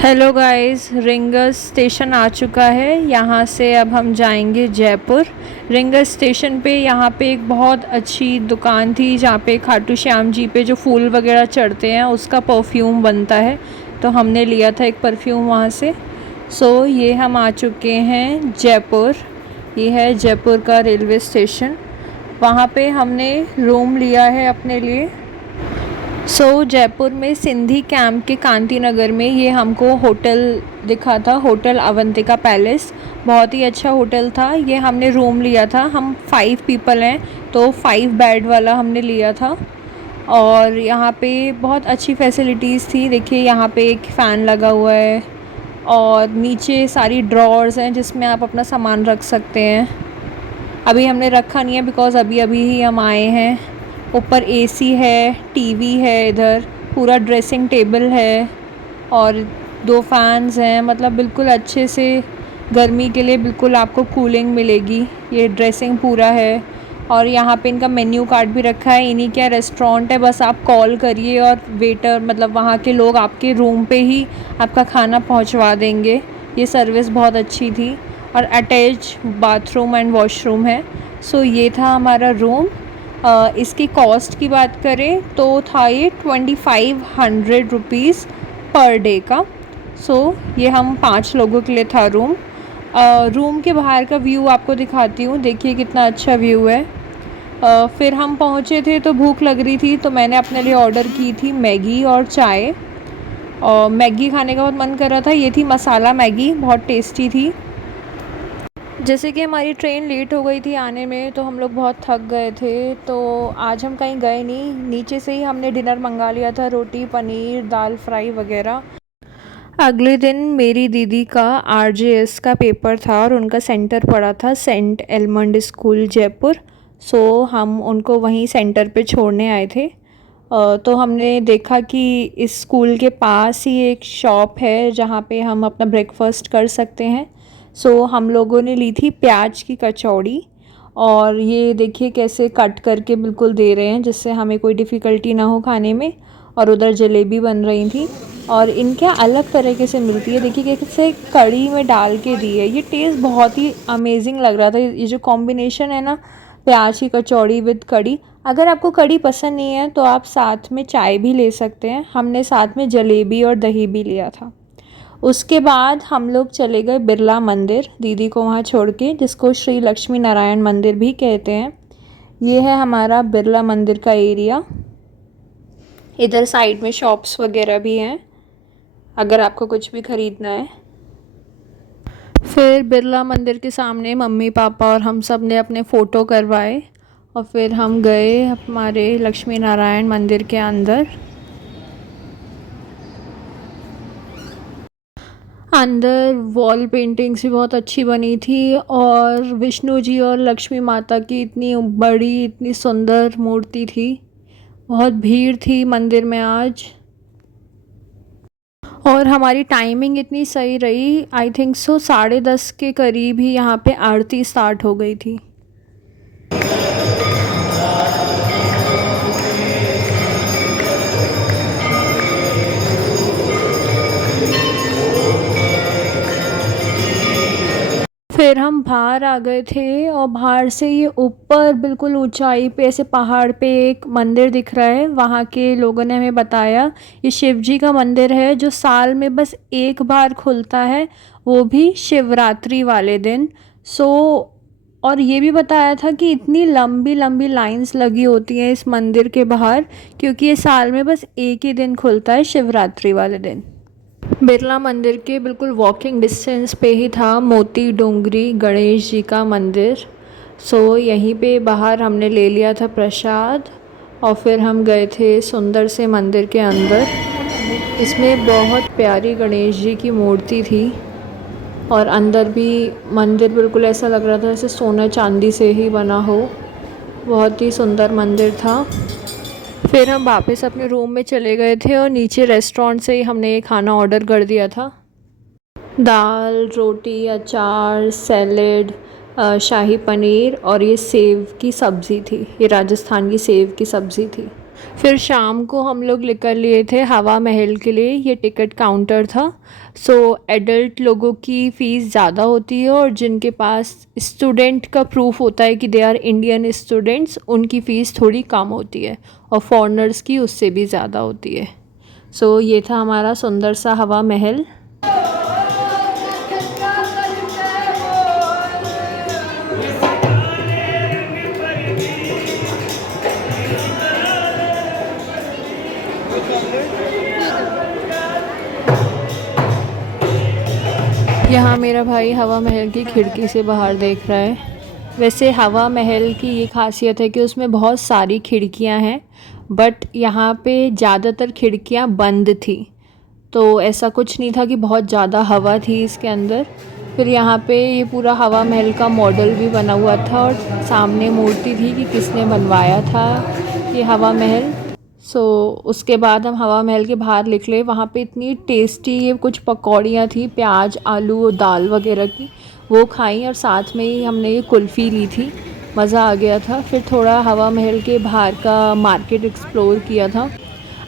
Hello guys, rings station आ चुका है। यहाँ से अब हम जाएंगे जयपुर। रिंगस स्टेशन पे यहाँ पे एक बहुत अच्छी दुकान थी जहाँ पे खाटू श्याम जी पे जो फूल वगैरह चढ़ते हैं उसका परफ्यूम बनता है, तो हमने लिया था एक परफ्यूम वहाँ से। ये हम आ चुके हैं जयपुर। ये है जयपुर का रेलवे स्टेशन। वहाँ पे हमने रूम लिया है अपने लिए। जयपुर में सिंधी कैंप के कांति नगर में ये हमको होटल दिखा था, होटल अवंतिका पैलेस। बहुत ही अच्छा होटल था। ये हमने रूम लिया था, हम 5 पीपल हैं तो 5 बेड वाला हमने लिया था। और यहाँ पे बहुत अच्छी फैसिलिटीज़ थी। देखिए यहाँ पे एक फ़ैन लगा हुआ है और नीचे सारी ड्रॉर्स हैं जिसमें आप अपना सामान रख सकते हैं। अभी हमने रखा नहीं है बिकॉज़ अभी अभी ही हम आए हैं। ऊपर एसी है, टीवी है, इधर पूरा ड्रेसिंग टेबल है और 2 फैन्स हैं। मतलब बिल्कुल अच्छे से गर्मी के लिए बिल्कुल आपको कूलिंग मिलेगी। ये ड्रेसिंग पूरा है और यहाँ पे इनका मेन्यू कार्ड भी रखा है। इन्हीं का रेस्टोरेंट है, बस आप कॉल करिए और वेटर मतलब वहाँ के लोग आपके रूम पे ही आपका खाना पहुँचवा देंगे। ये सर्विस बहुत अच्छी थी और अटैच बाथरूम एंड वॉशरूम है। ये था हमारा रूम। इसकी कॉस्ट की बात करें तो था ये 2500 रुपीज़ पर डे का। ये हम 5 लोगों के लिए था रूम। रूम के बाहर का व्यू आपको दिखाती हूँ, देखिए कितना अच्छा व्यू है। फिर हम पहुँचे थे तो भूख लग रही थी तो मैंने अपने लिए ऑर्डर की थी मैगी और चाय। और मैगी खाने का बहुत मन कर रहा था। ये थी मसाला मैगी, बहुत टेस्टी थी। जैसे कि हमारी ट्रेन लेट हो गई थी आने में तो हम लोग बहुत थक गए थे, तो आज हम कहीं गए नहीं। नीचे से ही हमने डिनर मंगा लिया था, रोटी, पनीर, दाल फ्राई वगैरह। अगले दिन मेरी दीदी का आरजेएस का पेपर था और उनका सेंटर पड़ा था सेंट एलमंड स्कूल जयपुर। हम उनको वहीं सेंटर पे छोड़ने आए थे। तो हमने देखा कि इस स्कूल के पास ही एक शॉप है जहाँ पे हम अपना ब्रेकफास्ट कर सकते हैं। हम लोगों ने ली थी प्याज की कचौड़ी और ये देखिए कैसे कट करके बिल्कुल दे रहे हैं जिससे हमें कोई डिफ़िकल्टी ना हो खाने में। और उधर जलेबी बन रही थी और इनके अलग तरीके से मिलती है। देखिए कैसे कढ़ी में डाल के दी है। ये टेस्ट बहुत ही अमेजिंग लग रहा था। ये जो कॉम्बिनेशन है ना, प्याज की कचौड़ी विद कढ़ी। अगर आपको कढ़ी पसंद नहीं है तो आप साथ में चाय भी ले सकते हैं। हमने साथ में जलेबी और दही भी लिया था। उसके बाद हम लोग चले गए बिरला मंदिर, दीदी को वहाँ छोड़ के, जिसको श्री लक्ष्मी नारायण मंदिर भी कहते हैं। ये है हमारा बिरला मंदिर का एरिया। इधर साइड में शॉप्स वगैरह भी हैं अगर आपको कुछ भी ख़रीदना है। फिर बिरला मंदिर के सामने मम्मी पापा और हम सब ने अपने फ़ोटो करवाए और फिर हम गए हमारे लक्ष्मी नारायण मंदिर के अंदर। अंदर वॉल पेंटिंग्स भी बहुत अच्छी बनी थी और विष्णु जी और लक्ष्मी माता की इतनी बड़ी, इतनी सुंदर मूर्ति थी। बहुत भीड़ थी मंदिर में आज और हमारी टाइमिंग इतनी सही रही। आई थिंक 10:30 के करीब ही यहाँ पे आरती स्टार्ट हो गई थी। फिर हम बाहर आ गए थे और बाहर से ये ऊपर बिल्कुल ऊंचाई पे ऐसे पहाड़ पे एक मंदिर दिख रहा है। वहाँ के लोगों ने हमें बताया ये शिव जी का मंदिर है जो साल में बस एक बार खुलता है, वो भी शिवरात्रि वाले दिन। सो और ये भी बताया था कि इतनी लंबी लंबी लाइंस लगी होती हैं इस मंदिर के बाहर क्योंकि ये साल में बस एक ही दिन खुलता है, शिवरात्रि वाले दिन। बिरला मंदिर के बिल्कुल वॉकिंग डिस्टेंस पे ही था मोती डोंगरी गणेश जी का मंदिर। यहीं पे बाहर हमने ले लिया था प्रसाद और फिर हम गए थे सुंदर से मंदिर के अंदर। इसमें बहुत प्यारी गणेश जी की मूर्ति थी और अंदर भी मंदिर बिल्कुल ऐसा लग रहा था जैसे सोना चांदी से ही बना हो। बहुत ही सुंदर मंदिर था। फिर हम वापस अपने रूम में चले गए थे और नीचे रेस्टोरेंट से ही हमने ये खाना ऑर्डर कर दिया था। दाल, रोटी, अचार, सैलेड, शाही पनीर और ये सेव की सब्ज़ी थी। ये राजस्थान की सेव की सब्ज़ी थी। फिर शाम को हम लोग निकल लिए थे हवा महल के लिए। ये टिकट काउंटर था। सो एडल्ट लोगों की फ़ीस ज़्यादा होती है और जिनके पास स्टूडेंट का प्रूफ होता है कि दे आर इंडियन स्टूडेंट्स, उनकी फ़ीस थोड़ी कम होती है और फॉरेनर्स की उससे भी ज़्यादा होती है। सो ये था हमारा सुंदर सा हवा महल। यहाँ मेरा भाई हवा महल की खिड़की से बाहर देख रहा है। वैसे हवा महल की ये खासियत है कि उसमें बहुत सारी खिड़कियाँ हैं, बट यहाँ पे ज़्यादातर खिड़कियाँ बंद थी। तो ऐसा कुछ नहीं था कि बहुत ज़्यादा हवा थी इसके अंदर। फिर यहाँ पे ये पूरा हवा महल का मॉडल भी बना हुआ था और सामने मूर्ति थी कि किसने बनवाया था ये हवा महल। उसके बाद हम हवा महल के बाहर निकले। वहाँ पे इतनी टेस्टी ये कुछ पकौड़ियाँ थी, प्याज आलू और दाल वगैरह की, वो खाई और साथ में ही हमने ये कुल्फ़ी ली थी। मज़ा आ गया था। फिर थोड़ा हवा महल के बाहर का मार्केट एक्सप्लोर किया था।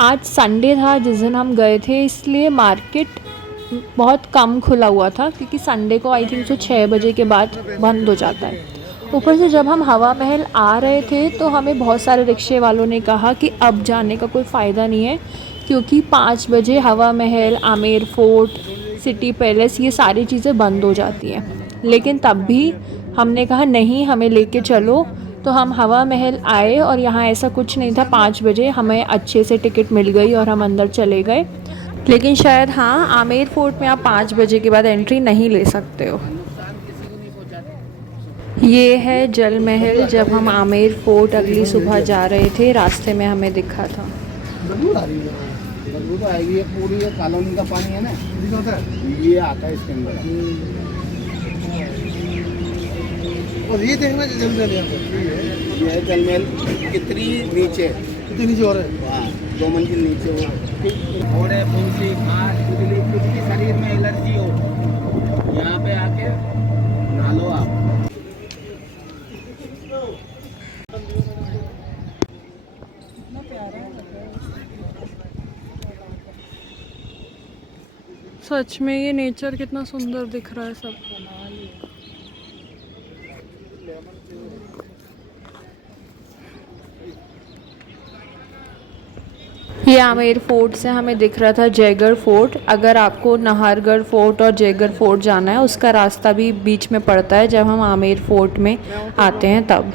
आज संडे था जिस दिन हम गए थे, इसलिए मार्केट बहुत कम खुला हुआ था क्योंकि संडे को आई थिंक 6 बजे के बाद बंद हो जाता है। ऊपर से जब हम हवा महल आ रहे थे तो हमें बहुत सारे रिक्शे वालों ने कहा कि अब जाने का कोई फ़ायदा नहीं है क्योंकि 5 बजे हवा महल, आमेर फोर्ट, सिटी पैलेस ये सारी चीज़ें बंद हो जाती हैं। लेकिन तब भी हमने कहा नहीं, हमें लेके चलो। तो हम हवा महल आए और यहाँ ऐसा कुछ नहीं था। 5 बजे हमें अच्छे से टिकट मिल गई और हम अंदर चले गए। लेकिन शायद हाँ, आमेर फोर्ट में आप 5 बजे के बाद एंट्री नहीं ले सकते हो। ये है जल महल। जब हम आमेर फोर्ट अगली सुबह जा रहे थे, रास्ते में हमें दिखा था। बदबू आ रही है, बदबू तो आएगी। ये पूरी ये कॉलोनी का पानी है ना, ये आता है इसके अंदर। और ये देखना जल महल, ये है जल महल। कितनी नीचे, कितनी नीचे और है? हाँ, 2 मंजिल नीचे हो। घोड़े, फुंसी, खांस, खुजली, कुछ भी शरीर में एलर्जी हो, यहाँ पे आके नहा लो आप। सच में ये नेचर कितना सुंदर दिख रहा है सब। ये आमेर फोर्ट से हमें दिख रहा था जयगढ़ फोर्ट। अगर आपको नाहरगढ़ फोर्ट और जयगढ़ फोर्ट जाना है, उसका रास्ता भी बीच में पड़ता है जब हम आमेर फोर्ट में आते हैं तब।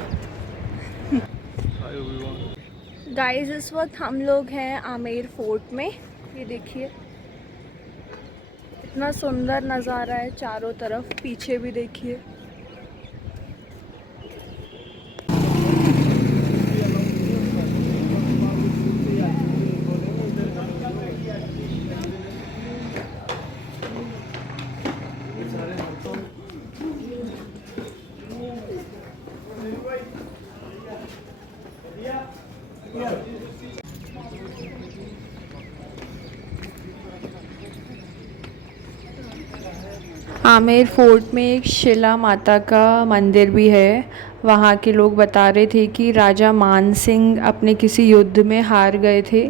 गाइस, इस वक्त हम लोग हैं आमेर फोर्ट में। ये देखिए इतना सुंदर नज़ारा है चारों तरफ। पीछे भी देखिए। आमेर फोर्ट में एक शिला माता का मंदिर भी है। वहाँ के लोग बता रहे थे कि राजा मान सिंह अपने किसी युद्ध में हार गए थे,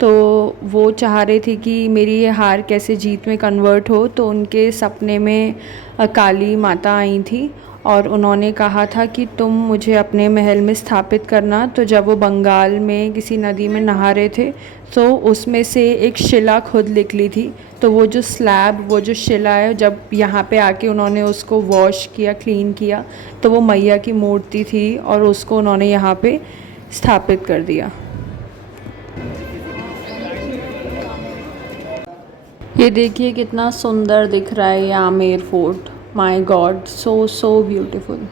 तो वो चाह रहे थे कि मेरी ये हार कैसे जीत में कन्वर्ट हो। तो उनके सपने में काली माता आई थी और उन्होंने कहा था कि तुम मुझे अपने महल में स्थापित करना। तो जब वो बंगाल में किसी नदी में नहा रहे थे तो उसमें से एक शिला खुद निकली थी। तो वो जो स्लैब, वो जो शिला है, जब यहाँ पे आके उन्होंने उसको वॉश किया, क्लीन किया, तो वो मैया की मूर्ति थी और उसको उन्होंने यहाँ पे स्थापित कर दिया। ये देखिए कितना सुंदर दिख रहा है ये Amer fort. My God, so beautiful.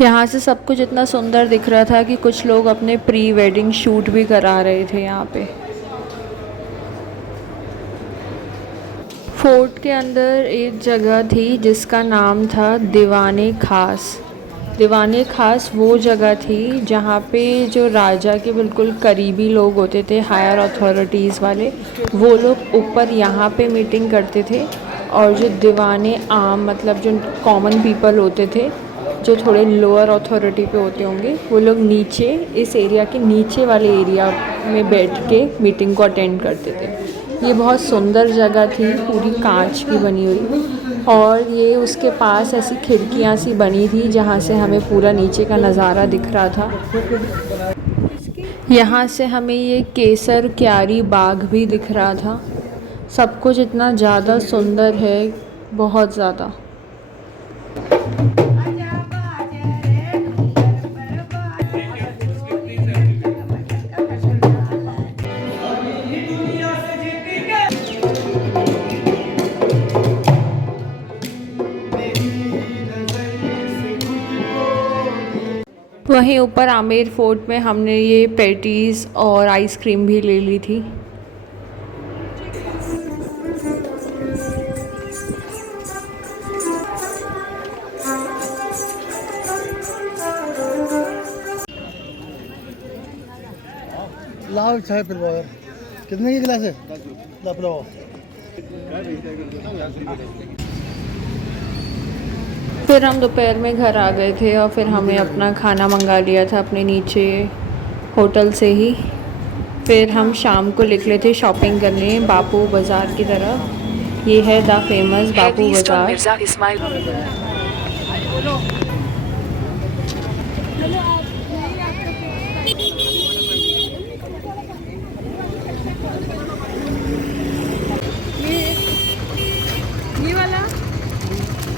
यहाँ से सब कुछ इतना सुंदर दिख रहा था कि कुछ लोग अपने प्री वेडिंग शूट भी करा रहे थे यहाँ पे। फोर्ट के अंदर एक जगह थी जिसका नाम था दीवाने खास। दीवाने खास वो जगह थी जहाँ पे जो राजा के बिल्कुल करीबी लोग होते थे, हायर अथॉरिटीज़ वाले, वो लोग ऊपर यहाँ पे मीटिंग करते थे और जो दीवाने आम, मतलब जो कॉमन पीपल होते थे, जो थोड़े लोअर अथॉरिटी पे होते होंगे वो लोग नीचे इस एरिया के नीचे वाले एरिया में बैठ के मीटिंग को अटेंड करते थे। ये बहुत सुंदर जगह थी, पूरी कांच की बनी हुई, और ये उसके पास ऐसी खिड़कियाँ सी बनी थी जहाँ से हमें पूरा नीचे का नज़ारा दिख रहा था। यहाँ से हमें ये केसर क्यारी बाग भी दिख रहा था। सब कुछ इतना ज़्यादा सुंदर है, बहुत ज़्यादा। वहीं ऊपर आमेर फोर्ट में हमने ये पैटीज़ और आइसक्रीम भी ले ली थी। लाओ चाय फिर बाहर। कितने की गिलास है? लाओ। फिर हम दोपहर में घर आ गए थे और फिर हमें अपना खाना मंगा लिया था अपने नीचे होटल से ही। फिर हम शाम को निकले थे शॉपिंग करने बापू बाज़ार की तरफ। ये है द फेमस बापू बाज़ार। ये वाला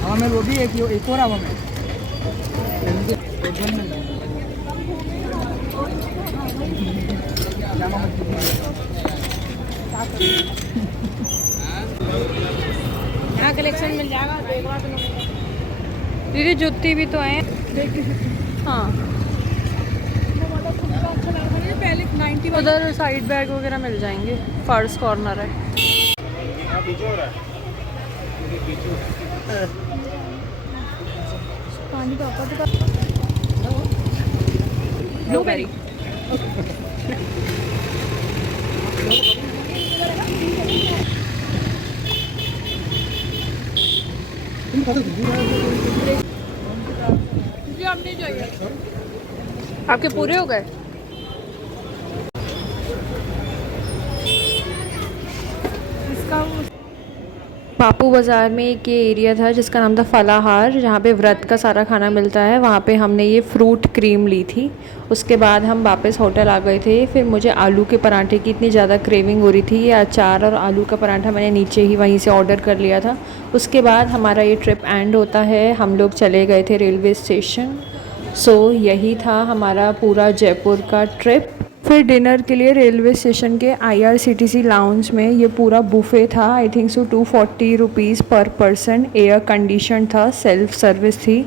हवा में वो भी एक और हवा में यहाँ कलेक्शन मिल जाएगा। दीदी जूती भी तो है। हाँ, पहले 90 उधर साइड बैग वगैरह मिल जाएंगे। फर्स्ट कॉर्नर है। पानी पापा तो ब्लूबेरी। मुझे अब नहीं चाहिए। आपके पूरे हो गए? इसका बापू बाज़ार में एक ये एरिया था जिसका नाम था फलाहार, जहाँ पे व्रत का सारा खाना मिलता है। वहाँ पे हमने ये फ्रूट क्रीम ली थी। उसके बाद हम वापस होटल आ गए थे। फिर मुझे आलू के पराठे की इतनी ज़्यादा क्रेविंग हो रही थी, ये अचार और आलू का पराठा मैंने नीचे ही वहीं से ऑर्डर कर लिया था। उसके बाद हमारा ये ट्रिप एंड होता है। हम लोग चले गए थे रेलवे स्टेशन। सो यही था हमारा पूरा जयपुर का ट्रिप। फिर डिनर के लिए रेलवे स्टेशन के IRCTC लाउंज में ये पूरा बुफ़े था। आई थिंक सो 240 रुपीज़ पर पर्सन। एयर कंडीशन था, सेल्फ सर्विस थी।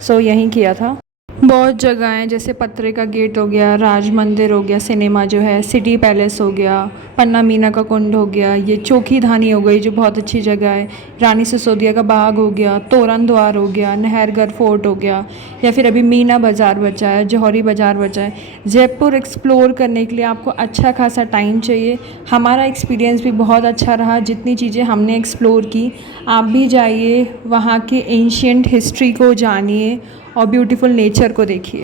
सो यहीं किया था। बहुत जगह हैं, जैसे पत्रे का गेट हो गया, राज मंदिर हो गया, सिनेमा जो है, सिटी पैलेस हो गया, पन्ना मीना का कुंड हो गया, ये चौकी धानी हो गई जो बहुत अच्छी जगह है, रानी सिसोदिया का बाग हो गया, तोरण द्वार हो गया, नहरगढ़ फोर्ट हो गया, या फिर अभी मीना बाज़ार बचा है, जौहरी बाज़ार बचा है। जयपुर एक्सप्लोर करने के लिए आपको अच्छा खासा टाइम चाहिए। हमारा एक्सपीरियंस भी बहुत अच्छा रहा। जितनी चीज़ें हमने एक्सप्लोर की, आप भी जाइए, वहाँ के एंशिएंट हिस्ट्री को जानिए और ब्यूटीफुल नेचर को देखिए।